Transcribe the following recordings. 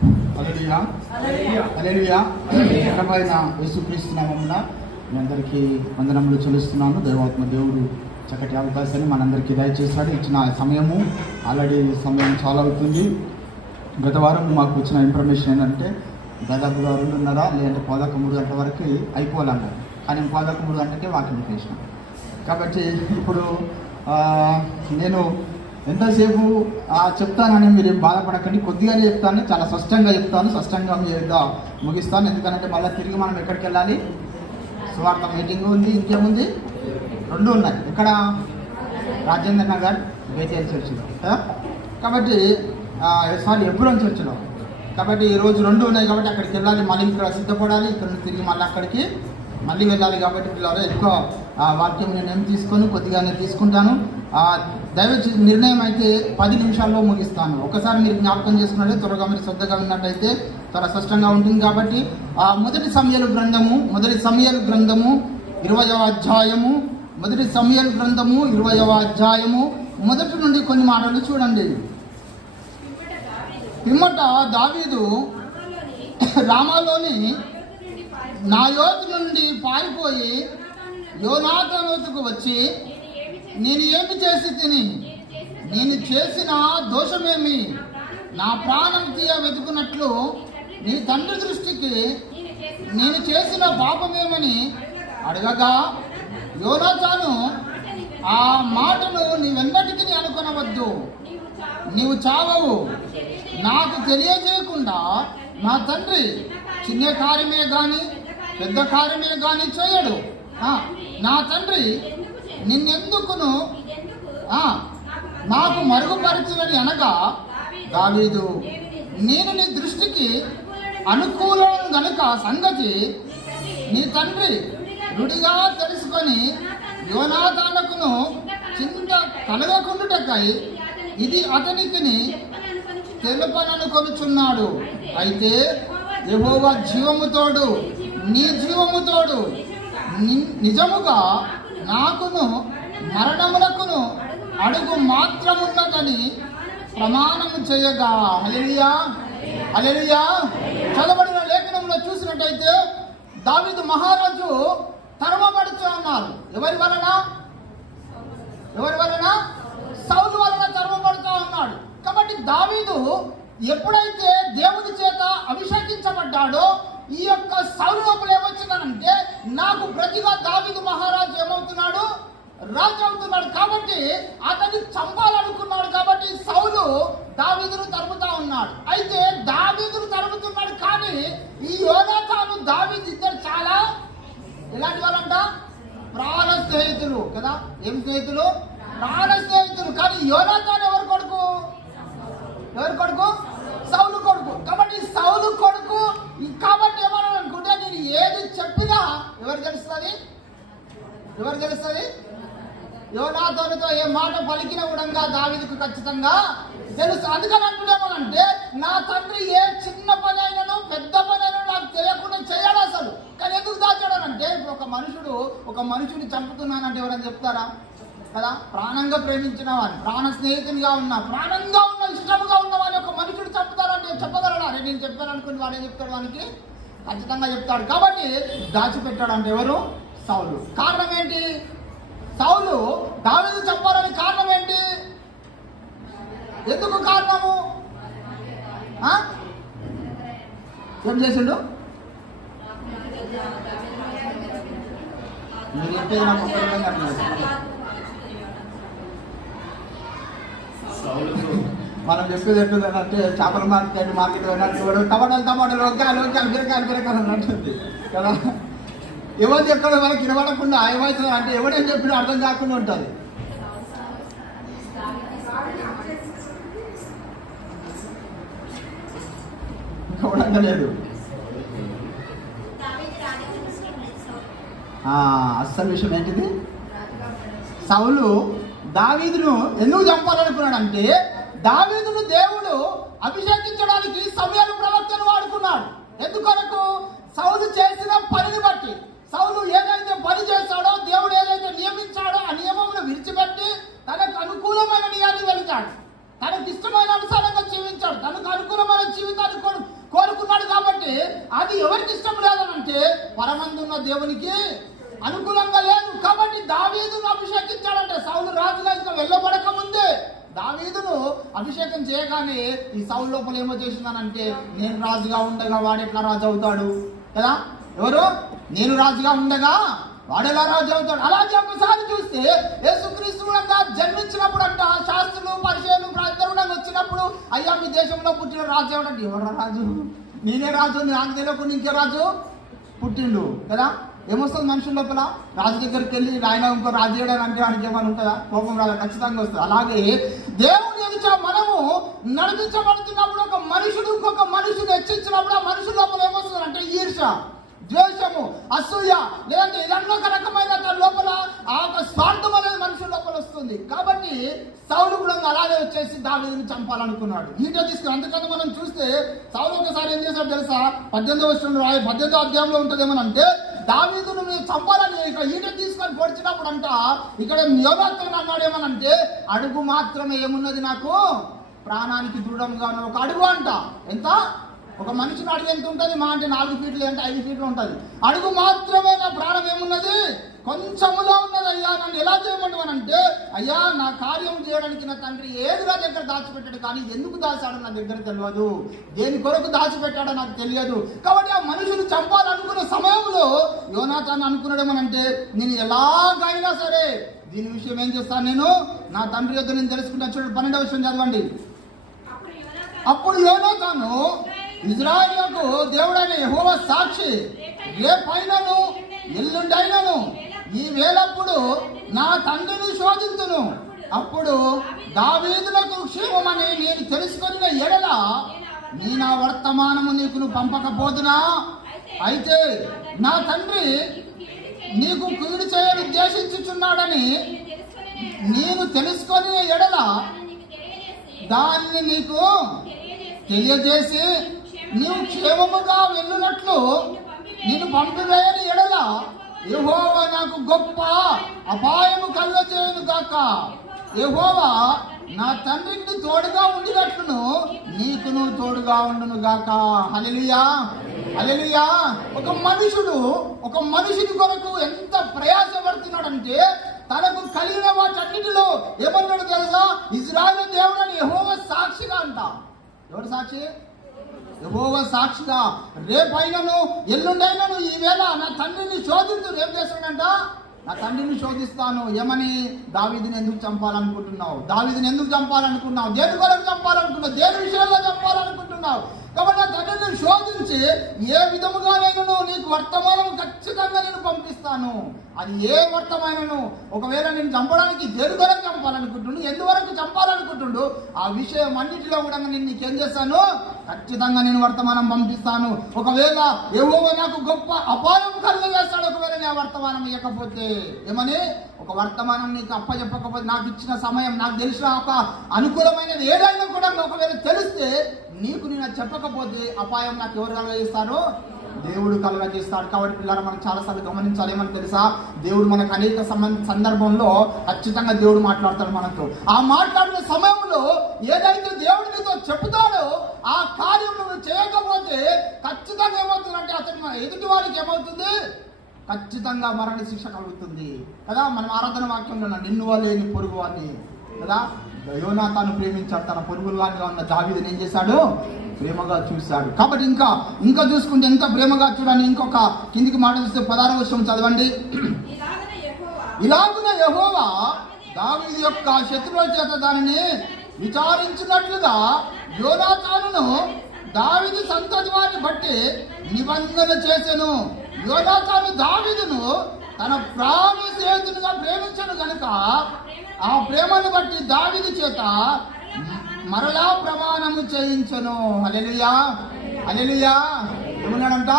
హల్లెలూయా హల్లెలూయా. ఘనమైన యేసుక్రీస్తు నామమున మీ అందరికీ వందనములు చెల్లిస్తున్నాను. దైవాత్మ దేవుడు చక్కటి అవకాశాన్ని మనందరికీ దయచేశాడు. ఇచ్చిన సమయము ఆల్రెడీ సమయం చాలా అవుతుంది. గత వారం మాకు వచ్చిన ఇన్ఫర్మేషన్ ఏంటంటే దాదాపుగా 2:30 లేదంటే 3 గంటల వరకు అయిపోవాలన్నారు. కానీ 3 గంటలకే వాకింగ్ చేసినాం. కాబట్టి ఇప్పుడు నేను ఎంతసేపు చెప్తానని మీరు బాధపడకండి. కొద్దిగానే చెప్తాను, చాలా స్పష్టంగా చెప్తాను, స్పష్టంగా మీరుగా ముగిస్తాను. ఎందుకంటే మళ్ళీ తిరిగి మనం ఎక్కడికి వెళ్ళాలి? సువార్త మీటింగ్ ఉంది, ఇంకేముంది, 2 ఉన్నాయి. ఇక్కడ రాజేంద్ర నగర్ బేతేల్ చర్చిలో, కాబట్టి ఎబ్రోన్ చర్చిలో. కాబట్టి ఈరోజు 2 ఉన్నాయి కాబట్టి అక్కడికి వెళ్ళాలి. మళ్ళీ ఇక్కడ సిద్ధపడాలి, ఇక్కడ నుంచి తిరిగి మళ్ళీ అక్కడికి మళ్ళీ వెళ్ళాలి. కాబట్టి పిల్లలు ఎక్కువ వాక్యం నేను తీసుకొని కొద్దిగానే తీసుకుంటాను. దైవ నిర్ణయం అయితే 10 నిమిషాల్లో ముగిస్తాను. ఒకసారి మీరు జ్ఞాపకం చేసుకున్నట్లే త్వరగా మీరు శ్రద్ధగా విన్నట్టయితే చాలా స్పష్టంగా ఉంటుంది. కాబట్టి మొదటి సమూయేలు గ్రంథము 20వ అధ్యాయము, మొదటి సమూయేలు గ్రంథము 20వ అధ్యాయము మొదటి నుండి కొన్ని మాటలు చూడండి. పిమ్మట దావీదు రామాలోని నాయోతు నుండి పారిపోయి యోనాతానుకు వచ్చి, నేను ఏమి చేసి తిని, నేను చేసిన దోషమేమి, నా ప్రాణం తీయ వెతుకున్నట్లు నీ తండ్రి దృష్టికి నేను చేసిన పాపమేమని అడగగా, యోనాతాను ఆ మాటను నీవెన్నటికీ అనుకొనవద్దు, నీవు చావవు, నాకు తెలియజేయకుండా నా తండ్రి చిన్న కార్యమే గాని పెద్ద కార్యమే గాని చేయడు. నా తండ్రి నిన్నెందుకును నాకు మరుగుపరచునని అనగా, దావీదు నేను నీ దృష్టికి అనుకూలం గనుక సంగతి నీ తండ్రి రుడిగా తెలుసుకొని యోనాతానుకును చింత కలగకుండుటకై ఇది అతనికి తెలుపననుకొనుచున్నాడు. అయితే యెహోవా జీవముతోడు నీ జీవముతోడు నిజముగా నాకును మరణములకును అడుగు మాత్రమున్నదని ప్రమాణము చేయగా. హల్లెలూయా హల్లెలూయా. చదవబడిన లేఖనంలో చూసినట్టయితే దావీదు మహారాజు తరమబడుతూ ఉన్నారు. ఎవరి వలన? సౌలు వలన తరమబడుతూ ఉన్నాడు. కాబట్టి దావీదు ఎప్పుడైతే దేవుని చేత అభిషేకించబడ్డాడో ఈ యొక్క సౌలు లోపల ఏమొచ్చిందనంటే, నాకు ప్రతిగా దావీదు మహారాజు ఏమవుతున్నాడు? రాజు అవుతున్నాడు. కాబట్టి అతన్ని చంపాలనుకున్నాడు. కాబట్టి సౌలు దావీదును తరుముతా ఉన్నాడు. అయితే దావీదును తరుముతున్నాడు, కానీ ఈ యోనాతాను దావీదు ఇద్దరు చాలా ఎలాంటి వాళ్ళంట? ప్రాణ స్నేహితులు కదా. ఏం స్నేహితులు? ప్రాణ స్నేహితులు. కానీ యోనాతాను ఎవరు కొడుకు? సౌలు కొడుకు. కాబట్టి సౌలు కొడుకు. కాబట్టి ఏమన్నా అనుకుంటే, నేను ఏది చెప్పినా ఎవరు తెలుస్తుంది? యోనాతానుతో ఏ మాట పలికిన కూడా దావీదుకు ఖచ్చితంగా తెలుసు. అందుకని అంటున్నామనంటే, నా తండ్రి ఏ చిన్న పని అయినను పెద్ద పని అయినా నాకు తెలియకుండా చేయడు అసలు. కానీ ఎందుకు దాచాడనంటే, ఒక మనుషుని చంపుతున్నానంటే ఎవరైనా చెప్తారా? కదా. ప్రాణంగా ప్రేమించిన వాడిని, ప్రాణ స్నేహితునిగా ప్రాణంగా ఉన్న ఇష్టముగా ఉన్న వాడిని ఒక మనుషుడు చంపుతారంటే చెప్పగలడా? నేను చెప్పాను అనుకుని వాడే చెప్తాడు, వానికి ఖచ్చితంగా చెప్తాడు. కాబట్టి దాచిపెట్టాడు. అంటే ఎవరు? సౌలు. కారణం ఏంటి? సౌలు దావీదు చంపాలని కారణం ఏంటి? ఎందుకు కారణము? ఏం చేసిండు? మీరు చెప్పేది నాకు ఒక విధంగా మనం చెప్పేది ఎట్లుందంటే, చేపల మార్కెట్ వెళ్ళినట్టు టమాటాలు వంకాయలు బీరకాయలు అన్నట్టుంది కదా. ఎవరు చెప్పాడో మనకి వినబడకుండా ఏమవుతుంది అంటే, ఎవడేం చెప్పినా అర్థం కాకుండా ఉంటుంది. లేదు అస్సలు విషయం ఏంటిది? సౌలు దావీదును ఎందుకు చంపాలనుకున్నాడంటే, దావీదును దేవుడు అభిషేకించడానికి సమూయేలు ప్రవక్తను వాడుకున్నాడు. ఎందుకొరకు? సౌలు చేసిన పనిని బట్టి. సౌలు ఏదైతే పని చేశాడో, దేవుడు ఏదైతే నియమించాడో ఆ నియమమును విడిచిపెట్టి తనకు అనుకూలమైన నియాన్ని వెళ్తాడు. తనకు ఇష్టమైన అనుసారంగా జీవించాడు. తనకు అనుకూలమైన జీవితాన్ని పరమందున్న దేవునికి అనుకూలంగా లేదు. కాబట్టి దావీదును అభిషేకించాడంటే సౌలు రాజుగా ఇంకా వెళ్ళబడక ముందే దావీదును అభిషేకం చేయగానే ఈ సౌలు లోపల ఏమో చేసిందనంటే, నేను రాజుగా ఉండగా వాడు ఎట్లా రాజు అవుతాడు కదా, ఎవరు నేను రాజుగా ఉండగా వాడు ఎలా రాజు అవుతాడు. అలాగే ఒకసారి చూస్తే యేసుక్రీస్తు కూడా జన్మించినప్పుడు అంట శాస్త్రులు పరిచయాలు ఇద్దరు కూడా వచ్చినప్పుడు, అయ్యా మీ దేశంలో పుట్టిన రాజు ఎవడంటే, ఎవరా రాజు, నేనే రాజు, నాకు తెలియకుండా ఇంకే రాజు పుట్టిండు కదా. ఏమొస్తుంది మనుషుల లోపల, రాజు దగ్గరికి వెళ్ళి ఆయన ఇంకో రాజు చేయడానికి అంటే వాడికి ఏమైనా ఉంటుందా, కోపం రాదు, ఖచ్చితంగా వస్తుంది. అలాగే దేవుని ఎదుట మనము నడిపించబడుతున్నప్పుడు ఒక మనుషుడు ఇంకొక మనుషుడు హెచ్చించినప్పుడు ఆ మనుషుల లోపల ఏమొస్తుంది అంటే ఈర్ష, ద్వేషము, అసూయ, లేదంటే ఇలాంటి ఒక రకమైన లోపల ఆ ఒక స్వార్థం అనేది మనుషుల లోపల వస్తుంది. కాబట్టి సౌలు కూడా అలాగే వచ్చేసి దావీదుని చంపాలనుకున్నాడు, ఈట తీసుకుని. అందుకని మనం చూస్తే సౌలు ఒకసారి ఏం చేశాడు తెలుసా, 18వ అధ్యాయంలో ఉంటుందేమనంటే, దావీదును మీరు చంపాలని ఇక్కడ ఈట తీసుకొని పొడిచినప్పుడు అంట, ఇక్కడ యోనాతాను అన్నాడు ఏమనంటే, అడుగు మాత్రమే ఏమున్నది నాకు ప్రాణానికి దృఢంగా ఒక అడుగు అంట. ఎంత ఒక మనిషిని అడుగు ఎంత ఉంటుంది, మా అంటే 4 ఫీట్లు అంటే 5 ఫీట్లు ఉంటుంది. అడుగు మాత్రమే నా ప్రాణం ఏమున్నది, కొంచెములో ఉన్నది. అయ్యా నన్ను ఎలా చేయమంటావనంటే, అయ్యా నా కార్యం చేయడానికి నా తండ్రి ఏది నా దగ్గర దాచిపెట్టాడు, కానీ ఎందుకు దాచాడో నా దగ్గర తెలియదు, దేని కొరకు దాచిపెట్టాడో నాకు తెలియదు. కాబట్టి ఆ మనుషులు చంపాలనుకున్న సమయంలో యోనాతాను అనుకున్నాడేమనంటే, నేను ఎలాగైనా సరే దీని విషయం ఏం చేస్తాను, నేను నా తండ్రి యొద్ద నేను తెలుసుకుంటాను. చూడండి 12వ విషయం చదవండి. అప్పుడు యోనాతాను, ఇజ్రాయేలుకు దేవుడైన యెహోవా సాక్షి, రేపైనను ఎల్లుండైనను ఈ వేళప్పుడు నా తండ్రిని శోధించును, అప్పుడు దావీదులకు క్షేమమని నేను తెలుసుకొనిన ఎడల నీ నా వర్తమానము నీకు పంపకపోదునా, అయితే నా తండ్రి నీకు కీడు చేయని ఉద్దేశించుచున్నాడని నేను తెలుసుకొని ఎడల దాన్ని నీకు తెలియజేసి నీవు క్షేమముగా వెళ్ళునట్లు నిన్ను పంపివేయని ఎడల యెహోవా నాకు గొప్ప అపాయము కలుగజేయును గాక. యెహోవా నా తండ్రికి తోడుగా ఉండినట్లును నీకును తోడుగా ఉండును గాక. హల్లెలూయా, హల్లెలూయా. ఒక మనుషుడి కొరకు ఎంత ప్రయాసపడుతున్నాడంటే, తనకు కలిగిన వాటన్నిటిలో ఏమన్నాడు తెలుసా, ఇజ్రాయేలు దేవుడని యెహోవా సాక్షిగా అంట. ఎవరు సాక్షి? యెహోవా సాక్షిగా, రేపైనను ఎల్లుండైనను ఈ వేళ నా తండ్రిని శోధించు. ఏం చేస్తాడంట, నా తండ్రిని శోధిస్తాను. ఏమని, దావీదుని ఎందుకు చంపాలనుకుంటున్నావు, దావీదుని ఎందుకు చంపాలనుకున్నావు, దేని కొరకు చంపాలనుకున్నావు, దేని విషయంలో చంపాలనుకుంటున్నావు. కాబట్టి నా తండ్రిని శోధించి ఏ విధముగానైనా నీకు వర్తమానం ఖచ్చితంగా నేను పంపిస్తాను. అది ఏ వర్తమానను, ఒకవేళ నేను చంపడానికి దేని కొరకు చంపాలనుకుంటుండు, ఎందువరకు చంపాలనుకుంటుండు, ఆ విషయం అన్నిటిలో కూడా నేను నీకేం చేస్తాను, ఖచ్చితంగా నేను వర్తమానం పంపిస్తాను. ఒకవేళ యెహోవా నాకు గొప్ప అపాయం కలుగజేస్తాడు, ఒకవేళ నేను వర్తమానం ఇవ్వకపోతే. ఏమని, ఒక వర్తమానం నీకు అప్పచెప్పకపోతే, నాకు ఇచ్చిన సమయం, నాకు తెలిసిన ఒక అనుకూలమైనది ఏదైనా కూడా ఒకవేళ తెలిస్తే, నీకు నేను చెప్పకపోతే అపాయం నాకు ఎవరు కలుగజేస్తారు, దేవుడు కలుగజేస్తాడు. కాబట్టి పిల్లలు మనం చాలాసార్లు గమనించాలి. ఏమని తెలుసా, దేవుడు మనకు అనేక సందర్భంలో ఖచ్చితంగా దేవుడు మాట్లాడతాడు మనతో. ఆ మాట్లాడిన సమయంలో ఏదైతే దేవుడు నీతో చెప్తాడో ఆ కార్యం నువ్వు చేయకపోతే ఖచ్చితంగా ఏమవుతుందంటే, అతను ఎదుటి వారికి ఏమవుతుంది, ఖచ్చితంగా మరణ శిక్ష కలుగుతుంది కదా. మనం ఆరాధన వాక్యంలో నిన్ను లేని పొరుగు అని కదా, యోనాతాను ప్రేమించాడు, తన పొరుగుల వారిగా ఉన్న దావీదుని ఏం చేశాడు, ప్రేమగా చూశాడు. కాబట్టి ఇంకా చూసుకుంటే ఎంత ప్రేమగా చూడని ఇంకొక కిందికి మాట చూస్తే 16వ వచనం చదవండి. ఇలాగున యెహోవా దావీదు యొక్క శత్రువుల చేత దానిని విచారించినట్లుగా యోనాతానును దావీదు సంతతి వారిని బట్టి నిబంధన చేసెను. యోనాతాను దావీదును తన ప్రాణ స్నేహితునిగా ప్రేమించను కనుక ఆ ప్రేమను బట్టి దావీదు చేత మరలా ప్రమాణము చేయించను. హల్లెలూయా, హల్లెలూయా. ఏమన్నాడంట,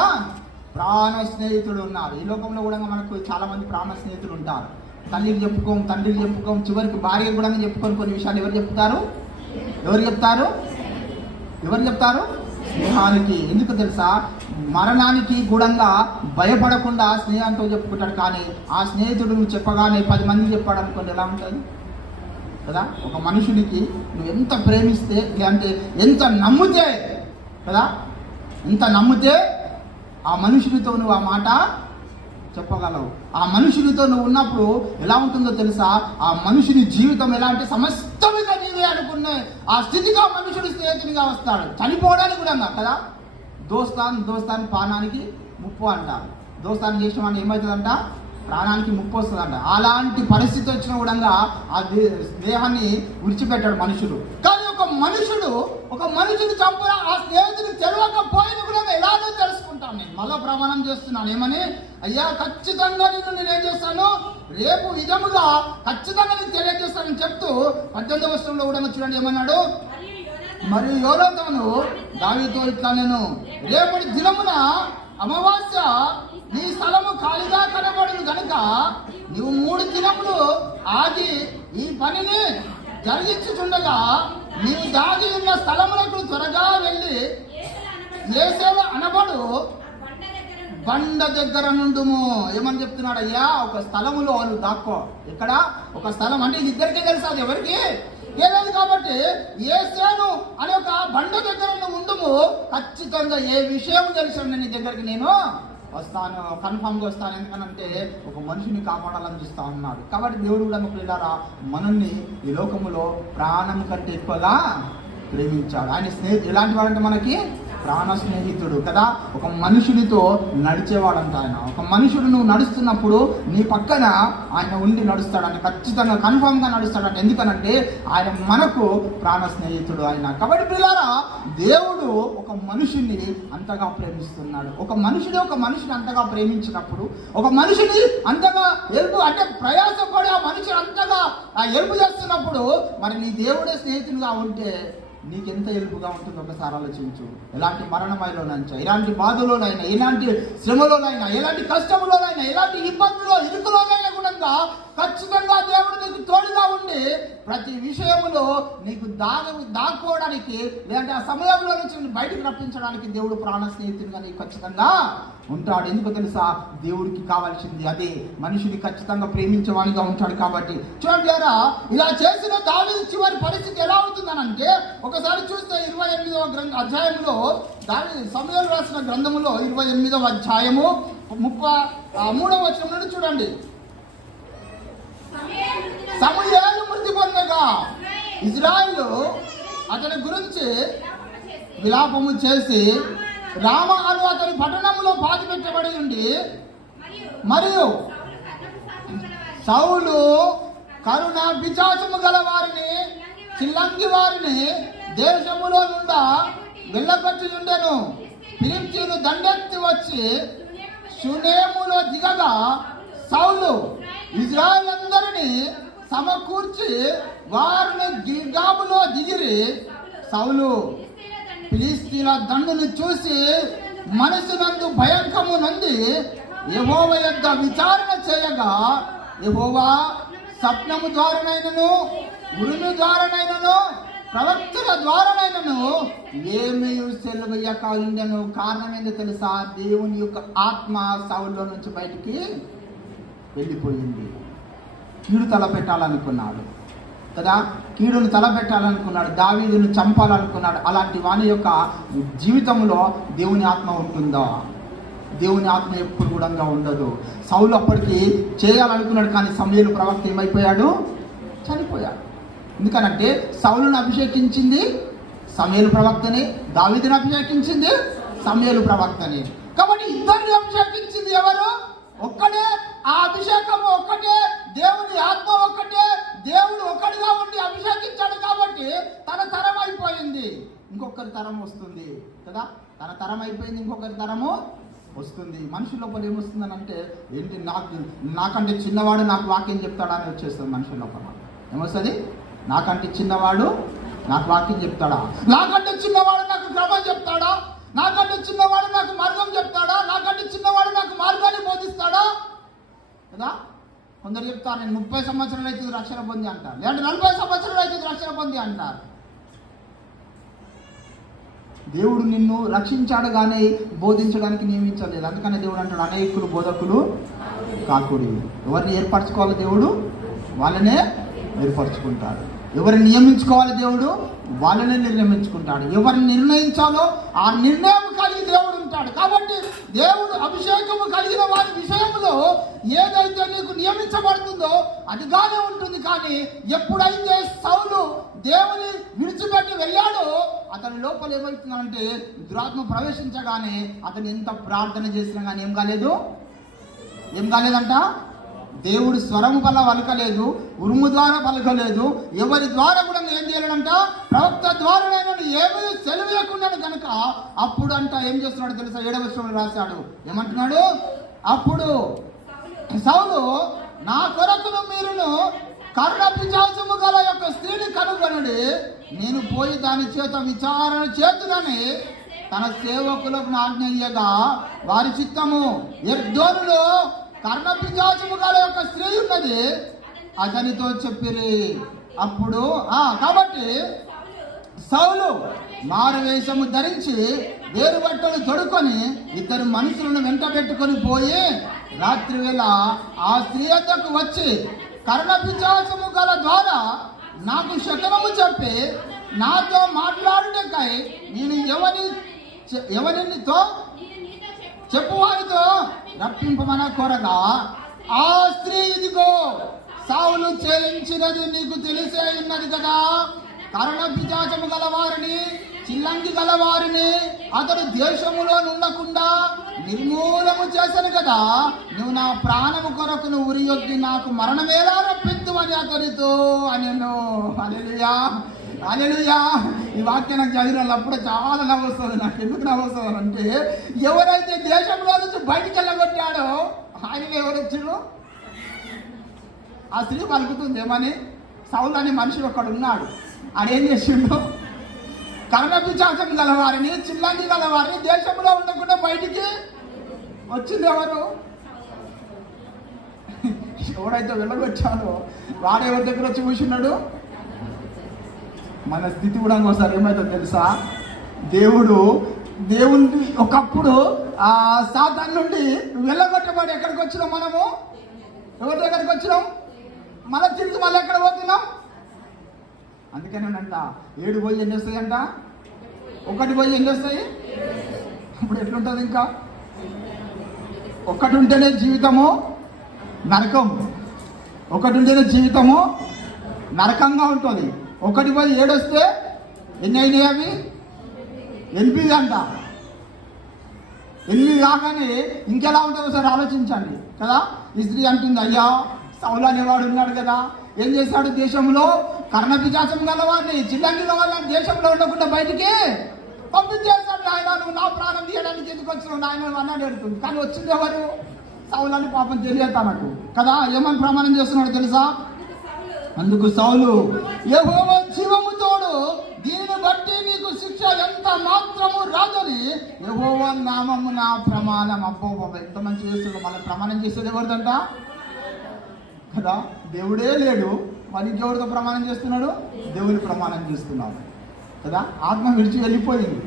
ప్రాణ స్నేహితుడు ఉన్నారు. ఈ లోకంలో కూడా మనకు చాలా మంది ప్రాణ స్నేహితులు ఉంటారు. తల్లికి చెప్పుకోం, తండ్రికి చెప్పుకోం, చివరికి భార్య కూడా చెప్పుకొని కొన్ని విషయాలు ఎవరు చెప్తారు, స్నేహానికి. ఎందుకు తెలుసా, మరణానికి గూఢంగా భయపడకుండా స్నేహంతో చెప్పుకుంటాడు. కానీ ఆ స్నేహితుడు నువ్వు చెప్పగానే 10 మంది చెప్పాడు అనుకోండి, ఎలా ఉంటుంది కదా. ఒక మనుషుడికి నువ్వు ఎంత ప్రేమిస్తే, లేదంటే ఎంత నమ్మితే కదా, ఎంత నమ్మితే ఆ మనుషునితో నువ్వు ఆ మాట చెప్పగలవు. ఆ మనుషునితో నువ్వు ఉన్నప్పుడు ఎలా ఉంటుందో తెలుసా? ఆ మనుషుని జీవితం ఎలా అంటే సమస్తముగా నీవే అనుకునే ఆ స్థితిగా మనుషుడు స్నేహితునిగా వస్తాడు. చనిపోవడానికి కూడా కదా. దోస్తాన్ ప్రాణానికి ముప్పు అంటారు. దోస్తాన్ని చేసిన వాడిని ఏమవుతుందంట? ప్రాణానికి ముప్పు వస్తుందంట. అలాంటి పరిస్థితి వచ్చిన కూడా ఆ స్నేహాన్ని విడిచిపెట్టాడు మనుషుడు. కానీ ఒక మనుషుడు చంపిన ఆ స్నేహితుడు తెలియకపోయిన కూడా ఎలాగో తెలుసుకుంటాను. నేను మళ్ళా ప్రమాణం చేస్తున్నాను ఏమని? అయ్యా ఖచ్చితంగా నేనేం చేస్తాను, రేపు విధముగా ఖచ్చితంగా నేను తెలియజేస్తానని చెప్తూ 18వ వచనంలో కూడా చూడండి ఏమన్నాడు? మరియు యోనాతాను దావీదుతో ఇట్లా, నేను రేపటి దినమున అమావాస్య నీ స్థలము ఖాళీగా కనబడును కనుక నువ్వు 3 దినములు ఆగి ఈ పనిని జరిగించుచుండగా నీవు దాగి ఉన్న స్థలములకు త్వరగా వెళ్ళి ఏసేవ అనబడు బండ దగ్గర నుండుము. ఏమని చెప్తున్నాడు? అయ్యా ఒక స్థలములో వాళ్ళు దాక్కో. ఇక్కడ ఒక స్థలం అంటే ఇద్దరికే తెలుసు, అది ఎవరికి తెలియదు. కాబట్టి ఏసేను అనే ఒక బండ దగ్గర ఉండుము. ఖచ్చితంగా ఏ విషయం తెలిసాను నీ దగ్గరికి నేను వస్తాను, కన్ఫామ్గా వస్తాను. ఎందుకనంటే ఒక మనిషిని కాపాడాలని చూస్తా ఉన్నాడు. కాబట్టి దేవుడు కూడా పిల్లారా మనల్ని ఈ లోకములో ప్రాణం కంటే ఎక్కువగా ప్రేమించాడు. ఆయన స్నేహితుడు ఎలాంటి వాడంటే మనకి ప్రాణ స్నేహితుడు కదా. ఒక మనుషుడితో నడిచేవాడంట ఆయన. ఒక మనుషుడు నువ్వు నడుస్తున్నప్పుడు నీ పక్కన ఆయన ఉండి నడుస్తాడంట. ఖచ్చితంగా కన్ఫామ్గా నడుస్తాడంట. ఎందుకనంటే ఆయన మనకు ప్రాణ స్నేహితుడు ఆయన. కాబట్టి పిల్లారా దేవుడు ఒక మనుషుని అంతగా ప్రేమిస్తున్నాడు. ఒక మనిషిని అంతగా ప్రేమించినప్పుడు, ఒక మనిషిని అంతగా అంటే ప్రయాసపడి ఆ మనిషి అంతగా ఎలుపు చేస్తున్నప్పుడు మరి నీ దేవుడే స్నేహితునిగా ఉంటే నీకెంత ఎలుపుగా ఉంటుందో ఒకసారి ఆలోచించు. ఎలాంటి మరణమైలోనైనా, ఎలాంటి బాధలోనైనా, ఎలాంటి శ్రమలోనైనా, ఎలాంటి కష్టంలోనైనా, ఎలాంటి ఇబ్బందులో ఇరుకులోనైనా కూడా ఖచ్చితంగా దేవుడు నీకు తోడుగా ఉండి ప్రతి విషయంలో నీకు దాక్కోవడానికి లేదంటే ఆ సమయంలో నుంచి బయటకు రప్పించడానికి దేవుడు ప్రాణ స్నేహితుడిగా నీకు ఖచ్చితంగా ఉంటాడు. ఎందుకు తెలుసా? దేవుడికి కావాల్సింది అదే, మనిషిని ఖచ్చితంగా ప్రేమించేవాడిగా ఉంటాడు. కాబట్టి చూడండి ఇలా చేసిన దావీదు చివరి పరిస్థితి ఎలా ఉంటుందనంటే, ఒకసారి చూస్తే 28వ అధ్యాయంలో సమూయేలు రాసిన గ్రంథములో 28వ అధ్యాయము 33వ వచనం నుండి చూడండి. సమూయేలు మృతి పొందగా ఇజ్రాయేలు అతని గురించి విలాపము చేసి రామ అను అతని పట్టణంలో పాతి పెట్టబడి ఉండి, మరియు సౌలు కరుణ పిశాచము గల వారిని చిల్లంగి వారిని దేశములో నుండా వెళ్ళగొట్టి ఉండెను. ఫిలిష్తీయులు దండెత్తి వచ్చి షూనేములో దిగగా సౌలు ఇజ్రాయేలందరినీ సమకూర్చి వారిని గిల్గాములో దిగిరి. సౌలు ఫిలిష్తీయుల దండును చూసి మనసునందు భయంకము నంది యెహోవా యొద్ద విచారణ చేయగా, యెహోవా స్వప్నము ద్వారానైనను, ఉరుము ద్వారానైనను, ప్రవక్తల ద్వారానైనను ఏమీ సెలవయ్యక ఉండెను. కారణం ఏంటో తెలుసా? దేవుని యొక్క ఆత్మ సౌలులో నుంచి బయటికి వెళ్ళిపోయింది. కీడు తలపెట్టాలనుకున్నాడు కదా, కీడును తలపెట్టాలనుకున్నాడు, దావీదును చంపాలనుకున్నాడు. అలాంటి వాని యొక్క జీవితంలో దేవుని ఆత్మ ఉంటుందా? దేవుని ఆత్మ ఎప్పుడు కూడా ఉండదు. సౌలు అప్పటికి చేయాలనుకున్నాడు, కానీ సమూయేలు ప్రవక్త ఏమైపోయాడు? చనిపోయాడు. ఎందుకనంటే సౌలును అభిషేకించింది సమూయేలు ప్రవక్తని, దావీదును అభిషేకించింది సమూయేలు ప్రవక్తని. కాబట్టి ఇద్దరిని అభిషేకించింది ఎవరు? ఒక్కడే. ఆ అభిషేకం ఒక్కటే, దేవుని ఆత్మ ఒక్కటే, దేవుడు ఒక్కడిగా ఉండి అభిషేకించాడు. కాబట్టి తన తరం అయిపోయింది, ఇంకొకరి తరం వస్తుంది కదా. తన తరం అయిపోయింది, ఇంకొకరి తరము వస్తుంది. మనిషి లోపల ఏమొస్తుందని అంటే, ఏంటి నాకంటే చిన్నవాడు నాకు వాక్యం చెప్తాడా అని వచ్చేస్తుంది. మనిషి లోపల ఏమొస్తుంది? నాకంటే చిన్నవాడు నాకు వాక్యం చెప్తాడా, నాకంటే చిన్నవాడు నాకు క్రమం చెప్తాడా, నాకంటే చిన్నవాడు నాకు మార్గం చెప్తాడా, నాకంటే చిన్నవాడు నాకు మార్గాన్ని బోధిస్తాడా కదా. కొందరు చెప్తారు, నేను 30 సంవత్సరాలు అయితే రక్షణ పొంది అంటారు, లేదంటే 40 సంవత్సరాలు అయితే రక్షణ పొంది అంటారు. దేవుడు నిన్ను రక్షించాడు కానీ బోధించడానికి నియమించలేదు. అందుకనే దేవుడు అంటాడు, అనేకులు బోధకులు కాకూడదు. ఎవరిని ఏర్పరచుకోవాలి? దేవుడు వాళ్ళనే ఏర్పరచుకుంటాడు. ఎవరిని నియమించుకోవాలి దేవుడు? వాళ్ళనే నిర్ణయించుకుంటాడు. ఎవరిని నిర్ణయించాలో ఆ నిర్ణయం కలిగి దేవుడు ఉంటాడు. కాబట్టి దేవుడు అభిషేకము కలిగిన వారి విషయంలో ఏదైతే నీకు నియమించబడుతుందో అదిగానే ఉంటుంది. కానీ ఎప్పుడైతే సౌలు దేవుని విడిచిపెట్టి వెళ్ళాడో అతని లోపల ఏమవుతుందంటే దురాత్మ ప్రవేశించగానే అతను ఎంత ప్రార్థన చేసినా కానీ ఏం కాలేదంట. దేవుడు స్వరము వల్ల పలకలేదు, ఉరుము ద్వారా పలకలేదు, ఎవరి ద్వారా కూడా ఏం చేయలేదంట, ప్రవక్త ద్వారా ఏమీ సెలవేయకుండా కనుక అప్పుడు అంట ఏం చేస్తున్నాడు తెలుసా? 7వ వచనంలో రాశాడు, ఏమంటున్నాడు? అప్పుడు సౌలు, నా కొరకును మీరును కర్ణ పిశాచము గల యొక్క స్త్రీని కనుగొనుడి, నేను పోయి దాని చేత విచారణ చేతునని తన సేవకులకు ఆజ్ఞ ఇయ్యగా వారి చిత్తము ఎర్దోనులో కర్ణ పిశాచము గల యొక్క స్త్రీ ఉన్నది అతనితో చెప్పిరి. అప్పుడు కాబట్టి సౌలు మారువేషము ధరించి వేరు బట్టలు తొడుకొని 2 మనుషులను వెంట పెట్టుకొని పోయి రాత్రి వేళ ఆ స్త్రీ వద్దకు వచ్చి కర్ణ పిశాచము గల ద్వారా నాకు శకునము చెప్పి నాతో మాట్లాడుటకై నేను ఎవరితో చెప్పువారితో రప్పింపమన కోరగా ఆ స్త్రీ, ఇదిగో సౌలు చేయించినది నీకు తెలిసే ఉన్నది కదా, కర్ణ పిశాచము గలవారిని, చిల్లంగి గలవారిని అతడు దేశములో ఉండకుండా నిర్మూలము చేశాను కదా, నువ్వు నా ప్రాణము కొరకు ఉరియొద్ది నాకు మరణమేలా రప్పించుమని అతనితో అనెను. హల్లెలూయా, హల్లెలూయా. ఈ వాక్యం నాకు చదివినప్పుడే చాలా నవ్వు వస్తుంది. నాకు ఎందుకు నవ్వు వస్తుంది అంటే, ఎవరైతే దేశంలో నుంచి బయటికి వెళ్ళగొట్టాడో ఆయన ఎవరు వచ్చాడు? ఆ స్త్రీ పలుకుతుంది ఏమని, సౌలు అనే మనిషి ఒకడు ఉన్నాడు, ఆడేం చేసిండు? కర్ణ పిశాచం గలవారిని, చిల్లంగి గలవారిని దేశంలో ఉండకుండా బయటికి వచ్చింది ఎవరు? ఎవరైతే వెళ్ళగొచ్చాడో వాడు ఎవరి దగ్గర వచ్చి కూర్చున్నాడు? మన స్థితి కూడా ఒకసారి ఏమైతే తెలుసా? దేవుని ఒకప్పుడు ఆ సాతాను నుండి వెళ్ళగొట్టబడి ఎక్కడికి వచ్చినాం? మనము ఎవరి దగ్గరికి వచ్చినాం? మన తిరిగి మళ్ళీ ఎక్కడ పోతున్నాం? అందుకనేనంట 7 పోయి ఏం చేస్తాయంట, 1 పోయి ఏం చేస్తాయి? అప్పుడు ఎట్లుంటుంది? ఇంకా 1 ఉంటేనే జీవితము నరకం, 1 ఉంటేనే జీవితము నరకంగా ఉంటుంది. 1 పోయి 7 వస్తే ఎన్ని అయినాయి? అవి 8 అంట. 8 కాగానే ఇంకెలా ఉంటుందో సార్ ఆలోచించండి కదా. ఈ స్త్రీ అంటుంది, అయ్యా సౌలు అనేవాడు ఉన్నాడు కదా, ఏం చేశాడు? దేశంలో కర్ణ పిశాచం గలవాడిని, చిల్లంగి గలవాడిని దేశంలో ఉండకుండా బయటికి పంపించేశాడు. నాయన, నువ్వు నా ప్రాణం తీయడానికి ఎందుకు వచ్చినావు నాయన అన్నాడు అడుగుతుంది. కానీ వచ్చింది ఎవరు? సౌలు అని పాపం తెలియదు అన్నట్టు కదా. ఏమని ప్రమాణం చేస్తున్నాడు తెలుసా? అందుకు సౌలు, యెహోవా జీవము తోడు, దీనిని బట్టి నీకు శిక్ష ఎంత మాత్రము రాదని యెహోవా నామము నా ప్రమాణం. అబ్బో ఎంత మంచి చేస్తాడు. మళ్ళీ ప్రమాణం చేసేది ఎవరిదంట కదా? దేవుడే లేడు, మరి దేవుడితో ప్రమాణం చేస్తున్నాడు, దేవుని ప్రమాణం చేస్తున్నాడు కదా. ఆత్మ విడిచి వెళ్ళిపోయింది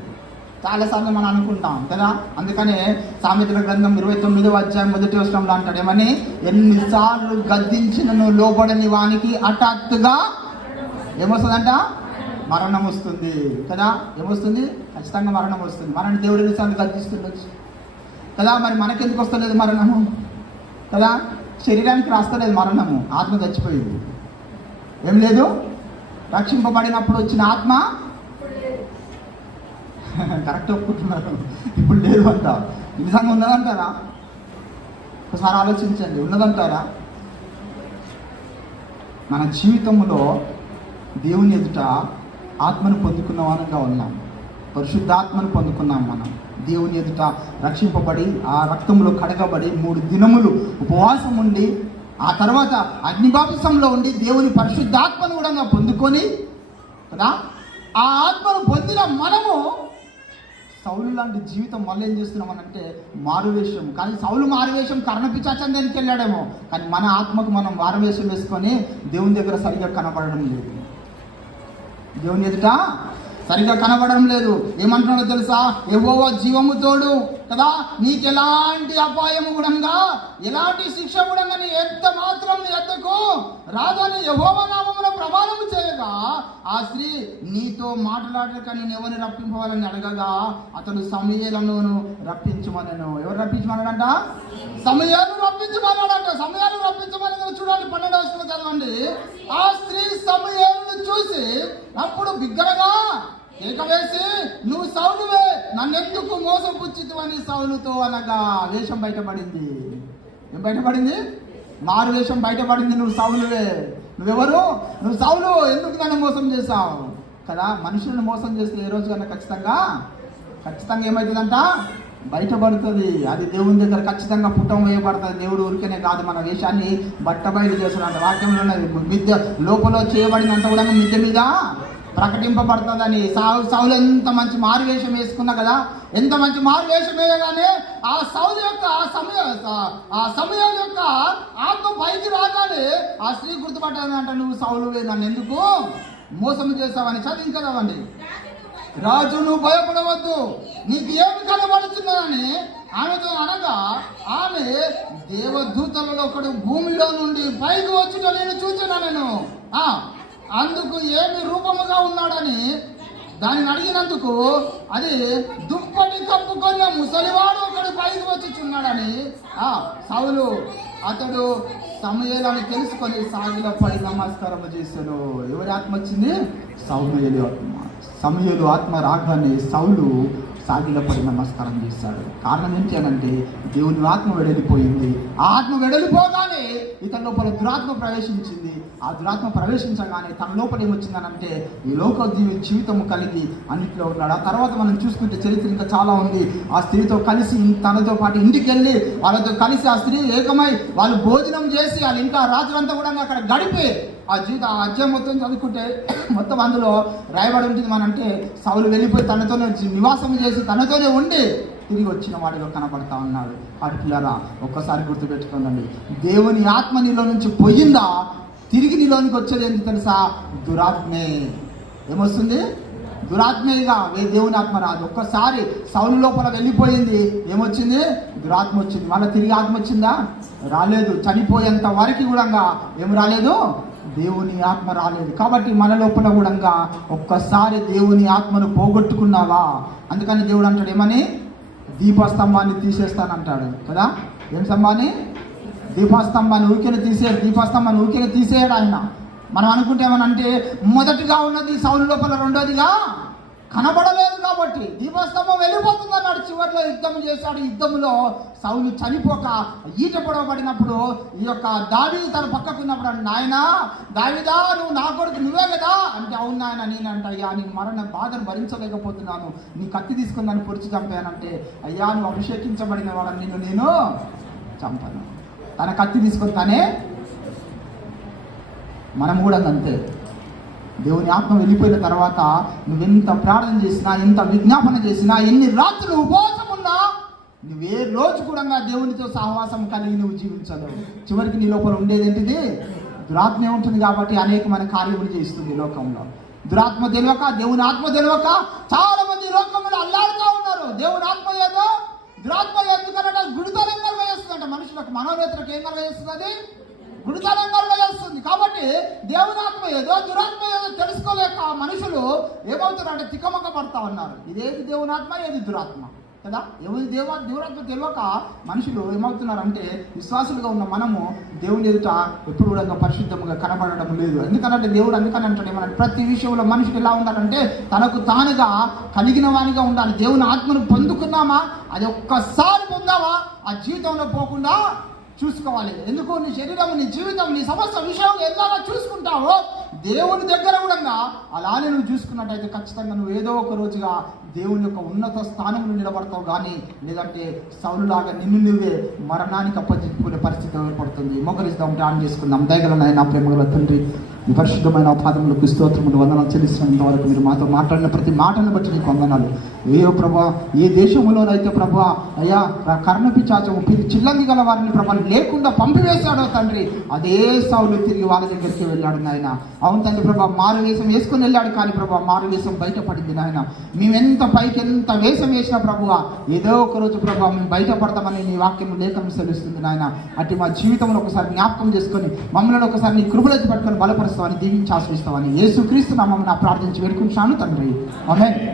చాలాసార్లు మనం అనుకుంటాం కదా. అందుకనే సామెతల గ్రంథం 29వ అధ్యాయం 1వ వచనంలో అంటాడు ఏమని, ఎన్నిసార్లు గద్దించినను లోబడని వానికి హఠాత్తుగా ఏమొస్తుందంట? మరణం వస్తుంది కదా. ఏమొస్తుంది? ఖచ్చితంగా మరణం వస్తుంది. మనని దేవుడు ఎన్నిసార్లు గద్దిస్తుండొచ్చు కదా. మరి మనకెందుకు వస్తలేదు మరణము కదా? శరీరానికి రాస్తలేదు మరణము, ఆత్మ చచ్చిపోయింది. ఏం లేదు, రక్షింపబడినప్పుడు వచ్చిన ఆత్మ కరెక్ట్ ఒప్పుకుంటున్నారు, ఇప్పుడు లేదు అంట. నిజంగా ఉన్నదంటారా? ఒకసారి ఆలోచించండి, ఉన్నదంటారా? మన జీవితంలో దేవుని ఎదుట ఆత్మను పొందుకున్న వారంగా ఉన్నాం, పరిశుద్ధాత్మను పొందుకున్నాం. మనం దేవుని ఎదుట రక్షింపబడి ఆ రక్తంలో కడగబడి 3 దినములు ఉపవాసం ఉండి ఆ తర్వాత అగ్నిబాపిసంలో ఉండి దేవుని పరిశుద్ధాత్మను కూడా పొందుకొని కదా, ఆ ఆత్మను పొందిన మనము సౌలు లాంటి జీవితం మళ్ళీ ఏం చేస్తున్నామనంటే మారువేషం. కానీ సౌలు మారువేషం కర్ణ పిశాచం దానికి వెళ్ళాడేమో, కానీ మన ఆత్మకు మనం మారువేషం వేసుకొని దేవుని దగ్గర సరిగ్గా కనబడడం లేదు, దేవుని ఎదుట సరిగ్గా కనబడడం లేదు. ఏమంటున్నాడో తెలుసా? యెహోవా జీవము తోడు కదా. నీకు ఎలాంటి అపాయము గుణంగా, ఎలాంటి శిక్ష గుణంగా నీ ఎంత మాత్రం నీ ఎద్దకు రాదని యెహోవా నామమున ప్రమాణము చేయగా, ఆ స్త్రీ నీతో మాట్లాడక నేను ఎవరిని రప్పింపవాలని అడగగా అతడు సమూయేలును రప్పించమనెను. ఎవరు రప్పించమన్నాడంట? సమూయేలును రప్పించమన్నాడంట. సమూయేలును రప్పించమని చూడండి, 12వ వచనం చదవండి. ఆ స్త్రీ సమూయేలును చూసి అప్పుడు బిగ్గరగా కేక వేసి, నువ్వు సౌలువే, నన్నెందుకు మోసపుచ్చితివని సౌలుతో అనగా వేషం బయటపడింది. ఏం బయటపడింది? మారు వేషం బయటపడింది. నువ్వు సౌలువే. నువ్వెవరు? నువ్వు సౌలు, ఎందుకు నన్ను మోసం చేశావు కదా. మనుషులను మోసం చేస్తే ఏ రోజు కన్నా ఖచ్చితంగా ఏమవుతుందంట? బయటపడుతుంది. అది దేవుని దగ్గర ఖచ్చితంగా పుట్టం వేయబడుతుంది. దేవుడు ఊరికనే కాదు, మన వేషాన్ని బట్టబయలు చేస్తున్నాడు. వాక్యంలో ఉన్నది, మిద్దె లోపల చేయబడినంత కూడా మిద్దె మీద ప్రకటింపబడుతుందని. సౌలు ఎంత మంచి మారువేషం వేసుకున్నా కదా, ఎంత మంచి మారువేషం వేయగానే ఆ సౌలు యొక్క ఆ సమయం యొక్క ఆత్మ పైకి రాగానే ఆ స్త్రీ గుర్తుపట్టాలంట, నువ్వు సౌలువే, నన్ను ఎందుకు మోసం చేస్తావని. చదివి కదవండి. రాజు, నువ్వు భయపడవద్దు, నీకు ఏమి కనబడుతున్నానని ఆమెతో అనగా, ఆమె దేవదూతలలో ఒకడు భూమిలో నుండి పైకి వచ్చుట నేను చూచాను. అందుకు ఏమి రూపముగా ఉన్నాడని దానిని అడిగినందుకు, అది దుప్పటి కప్పుకొని ముసలివాడు ఒకడు పైకి వచ్చుచున్నాడని సౌలు అతడు సమూయేలు అని తెలుసుకొని సాగిలో పడి నమస్కారం చేశాడు. ఎవరి ఆత్మ వచ్చింది? సమూయేలు ఆత్మ. సమూయేలు ఆత్మ రాగానే సౌలు సాగిలో పడి నమస్కారం చేశాడు. కారణం ఏంటి అనంటే, దేవుని ఆత్మ వెడలిపోయింది. ఆ ఆత్మ వెడలిపోగానే ఇతని లోపల దురాత్మ ప్రవేశించింది. ఆ దురాత్మ ప్రవేశించగానే తన లోపల ఏమొచ్చిందనంటే, ఈ లోక జీవితం కలిగి అన్నింటిలో ఉన్నాడు. ఆ తర్వాత మనం చూసుకుంటే చరిత్ర ఇంకా చాలా ఉంది. ఆ స్త్రీతో కలిసి తనతో పాటు ఇంటికి వెళ్ళి వాళ్ళతో కలిసి ఆ స్త్రీ ఏకమై వాళ్ళు భోజనం చేసి వాళ్ళు ఇంకా రాత్రంతా కూడా అక్కడ గడిపి ఆ అధ్యాయం మొత్తం చదువుకుంటే మొత్తం అందులో రాయబడి ఉంటుంది. మనంటే సౌలు వెళ్ళిపోయి తనతోనే నివాసం చేసి తనతోనే ఉండి తిరిగి వచ్చిన వాడిగా కనపడతా ఉన్నాడు. అటులారా ఒక్కసారి గుర్తుపెట్టుకోండి, దేవుని ఆత్మ నీలో నుంచి పోయిందా, తిరిగి నీలోనికి వచ్చేది ఏంటి తెలుసా? దురాత్మే. ఏమొస్తుంది? దురాత్మేగా. దేవుని ఆత్మ రాదు. ఒక్కసారి సౌలు లోపల వెళ్ళిపోయింది, ఏమొచ్చింది? దురాత్మ వచ్చింది. మళ్ళీ తిరిగి ఆత్మ వచ్చిందా? రాలేదు. చనిపోయేంత వరకు కూడా ఏం రాలేదు? దేవుని ఆత్మ రాలేదు. కాబట్టి మన లోపల కూడా ఒక్కసారి దేవుని ఆత్మను పోగొట్టుకున్నావా? అందుకని దేవుడు అంటాడు ఏమని? దీపస్తంభాన్ని తీసేస్తానంటాడు కదా. ఏం స్తంభాన్ని? దీపస్తంభాన్ని ఊరికే తీసేయడు ఆయన. మనం అనుకుంటే ఏమనంటే, మొదటిగా ఉన్నది సౌలు లోపల, రెండోదిగా కనబడలేదు కాబట్టి దీపస్తంభం వెళ్ళిపోతుంది అన్నాడు. చివరిలో యుద్ధం చేశాడు. యుద్ధంలో సౌలు చనిపోక ఈట పొడవబడినప్పుడు ఈ యొక్క దావీదు తన పక్కకున్నప్పుడు, నాయనా దావీదా, నువ్వు నా కొడుకు నువ్వే కదా అంటే, అవును నాయన నేనంట. అయ్యా, నీ మరణ బాధను భరించలేకపోతున్నాను, నీ కత్తి తీసుకుని నన్ను పొడిచి చంపానంటే, అయ్యా నువ్వు అభిషేకించబడిన వాడని నిన్ను నేను చంపాను. తన కత్తి తీసుకొని తనే. మనం కూడా అంతే. దేవుని ఆత్మ వెళ్ళిపోయిన తర్వాత నువ్వెంత ప్రార్థన చేసినా, ఎంత విజ్ఞాపన చేసినా, ఎన్ని రాత్రులు ఉపవాసం ఉన్నా, నువ్వే రోజు కూడా దేవునితో సహవాసం కలిగి నువ్వు జీవించలేవు. చివరికి నీ లోపల ఉండేది ఏంటిది? దురాత్మే ఉంటుంది. కాబట్టి అనేకమైన కార్యములు చేస్తుంది లోకంలో. దురాత్మ తెలియక, దేవుని ఆత్మ తెలియక చాలా మంది లోకంలో అల్లాడుతూ ఉన్నారు. దేవుని ఆత్మ ఏదో, దురాత్మ ఎందుకనట గుడితనంగా వేస్తుందంట. మనుషులకు మనోవేత్తలకు ఏం కలగజేస్తుంది? గుడితనంగా వేస్తుంది. కాబట్టి దేవుని ఆత్మ ఏదో, దురాత్మ ఏదో తెలుసుకోలేక మనుషులు ఏమవుతున్నారంటే తికమక పడతా ఉన్నారు. ఇదేది దేవుని ఆత్మ, ఏది దురాత్మ కదా. ఎవరి దురాత్మ తెలియక మనుషులు ఏమవుతున్నారంటే, విశ్వాసులుగా ఉన్న మనము దేవుని ఎదుట ఎప్పుడు కూడా పరిశుద్ధంగా కనబడడం లేదు. ఎందుకంటే దేవుడు అందుకని అంటాడు ఏమన్నా, ప్రతి విషయంలో మనుషులు ఎలా ఉండాలంటే తనకు తానుగా కలిగిన వానిగా ఉండాలి. దేవుని ఆత్మను పొందుకున్నామా, అది ఒక్కసారి పొందామా, ఆ జీవితంలో పోకుండా చూసుకోవాలి. ఎందుకు? నీ శరీరం, నీ జీవితం, నీ సమస్త విషయం ఎలా చూసుకుంటావో దేవుని దగ్గర కూడా అలానే నువ్వు చూసుకున్నట్టయితే ఖచ్చితంగా నువ్వు ఏదో ఒక రోజుగా దేవుని యొక్క ఉన్నత స్థానంలో నిలబడతావు. కానీ లేదంటే సౌలులాగా నిన్ను నువ్వే మరణానికి అప్పచెప్పుకునే పరిస్థితి ఏర్పడుతుంది. మొక్కలిస్తాం, ధ్యానం చేసుకుందాం. దయగల నాయన, ప్రేమగల తండ్రి, ఈ పరిశుద్ధమైన పాదములకు స్తోత్రములు వందనాలు చెల్లిస్తున్నంత వరకు మీరు మాతో మాట్లాడిన ప్రతి మాటను బట్టి నీకు వందనాలు. ప్రభా ఏ దేశంలోనైతే ప్రభా అయ్యా కర్ణపిశాచము చిల్లంగి గల వారిని ప్రభా లేకుండా పంపివేశాడో తండ్రి, అదే సౌలు తిరిగి వాళ్ళ దగ్గరికి వెళ్ళాడు నాయన. అవును తండ్రి ప్రభా, మారు వేషం వేసుకుని వెళ్ళాడు కానీ ప్రభా మారు వేషం బయటపడింది నాయన. మేమెంత పైకి ఎంత వేషం వేసినా ప్రభువా ఏదో ఒక రోజు ప్రభా మేము బయటపడతామని నీ వాక్యం లేఖనం సెలుస్తుంది నాయన. అటు మా జీవితంలో ఒకసారి జ్ఞాపకం చేసుకొని మమ్మల్ని ఒకసారి నీ కృపలోకి పట్టుకొని బలపరుస్తామని, దీవించి ఆశ్రయిస్తామని యేసుక్రీస్తు నామమున ప్రార్థించి వేడుకుంటున్నాను తండ్రి. ఆమేన్.